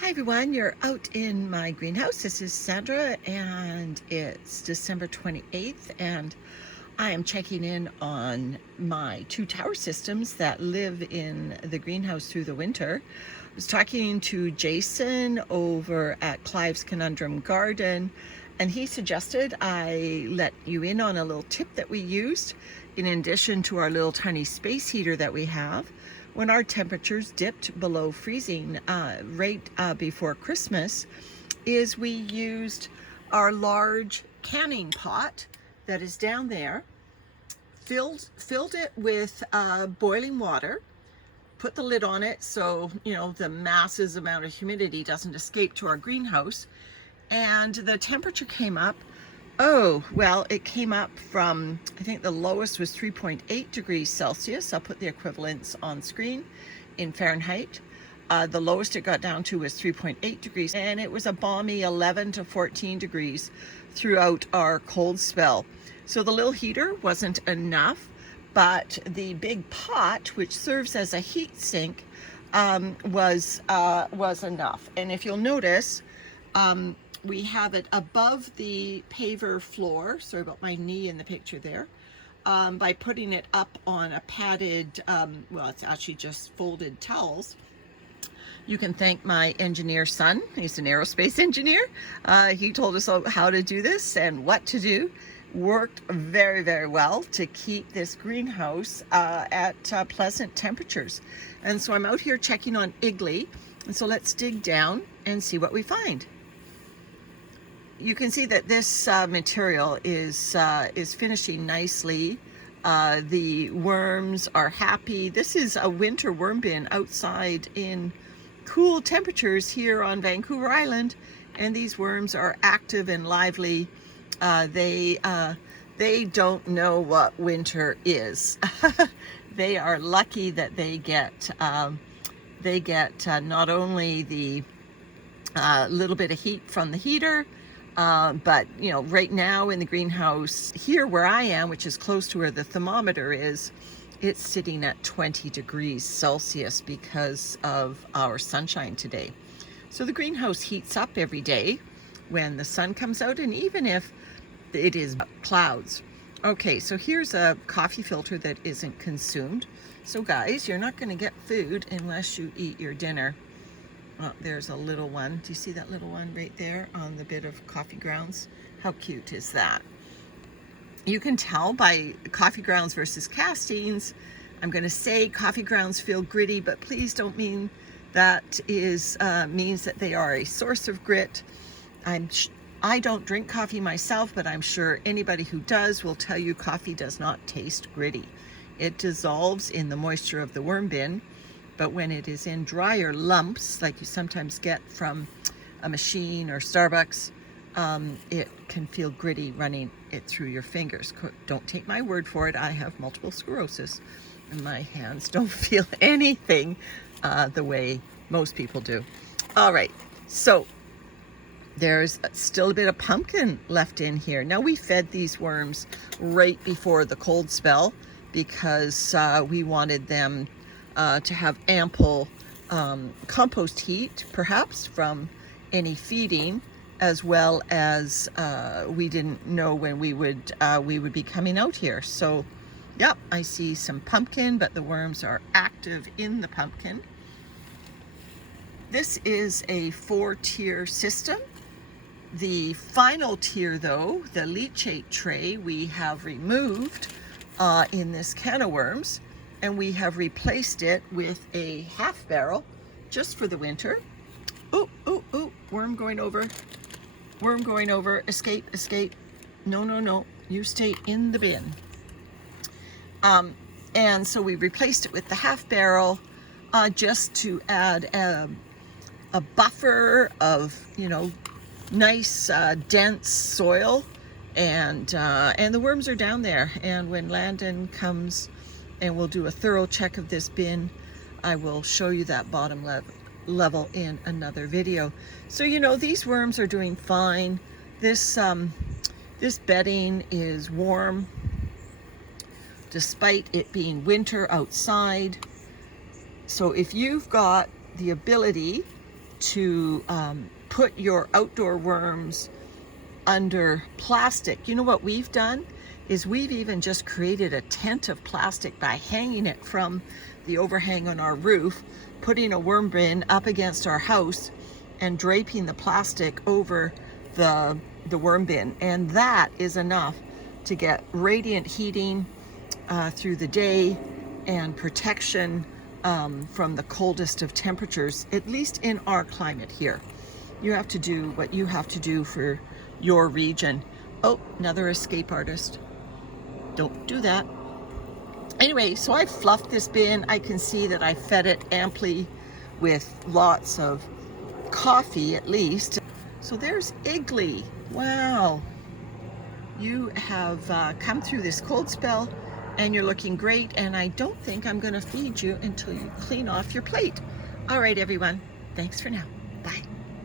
Hi everyone, you're out in my greenhouse. This is Sandra and it's December 28th and I am checking in on my two tower systems that live in the greenhouse through the winter. I was talking to Jason over at Clive's Conundrum Garden and he suggested I let you in on a little tip that we used in addition to our little tiny space heater that we have. When our temperatures dipped below freezing right before Christmas, is we used our large canning pot that is down there, filled it with boiling water, put the lid on it so the massive amount of humidity doesn't escape to our greenhouse, and the temperature came up. Oh, well, it came up from, I think the lowest was 3.8 degrees Celsius. I'll put the equivalents on screen in Fahrenheit. The lowest it got down to was 3.8 degrees, and it was a balmy 11 to 14 degrees throughout our cold spell. So the little heater wasn't enough, but the big pot, which serves as a heat sink, was enough. And if you'll notice, we have it above the paver floor. Sorry about my knee in the picture there. By putting it up on a padded, well, it's actually just folded towels. You can thank my engineer son. He's an aerospace engineer. He told us how to do this and what to do. Worked very, very well to keep this greenhouse at pleasant temperatures. And so I'm out here checking on Iggly. And so let's dig down and see what we find. You can see that this material is finishing nicely. The worms are happy. This is a winter worm bin outside in cool temperatures here on Vancouver Island, and these worms are active and lively. They don't know what winter is. They are lucky that they get not only the little bit of heat from the heater, but right now in the greenhouse here where I am, which is close to where the thermometer is, it's sitting at 20 degrees Celsius because of our sunshine today. So the greenhouse heats up every day when the sun comes out, and even if it is clouds. Okay, so here's a coffee filter that isn't consumed. So guys, you're not going to get food unless you eat your dinner. Oh, there's a little one. Do you see that little one right there on the bit of coffee grounds? How cute is that? You can tell by coffee grounds versus castings. I'm going to say coffee grounds feel gritty, but please don't mean that means that they are a source of grit. I don't drink coffee myself, but I'm sure anybody who does will tell you coffee does not taste gritty. It dissolves in the moisture of the worm bin. But when it is in drier lumps, like you sometimes get from a machine or Starbucks, it can feel gritty running it through your fingers. Don't take my word for it. I have multiple sclerosis, and my hands don't feel anything the way most people do. All right, so there's still a bit of pumpkin left in here. Now, we fed these worms right before the cold spell because we wanted them to have ample compost heat, perhaps from any feeding, as well as we didn't know when we would be coming out here. So, yep, I see some pumpkin, but the worms are active in the pumpkin. This is a 4-tier system. The final tier, though, the leachate tray, we have removed in this can of worms. And we have replaced it with a half barrel just for the winter. Oh, oh, oh, worm going over. Worm going over. Escape, escape. No, no, no. You stay in the bin. And so we replaced it with the half barrel just to add a buffer of, nice, dense soil. And the worms are down there. And when Landon comes and we'll do a thorough check of this bin, I will show you that bottom level in another video. So these worms are doing fine. This bedding is warm despite it being winter outside. So if you've got the ability to put your outdoor worms under plastic. You know what we've done is we've even just created a tent of plastic by hanging it from the overhang on our roof, putting a worm bin up against our house and draping the plastic over the worm bin. And that is enough to get radiant heating through the day and protection from the coldest of temperatures, at least in our climate here. You have to do what you have to do for your region. Oh, another escape artist. Don't do that. Anyway, so I fluffed this bin. I can see that I fed it amply with lots of coffee at least. So there's Iggly. Wow. You have come through this cold spell and you're looking great, and I don't think I'm going to feed you until you clean off your plate. All right, everyone. Thanks for now.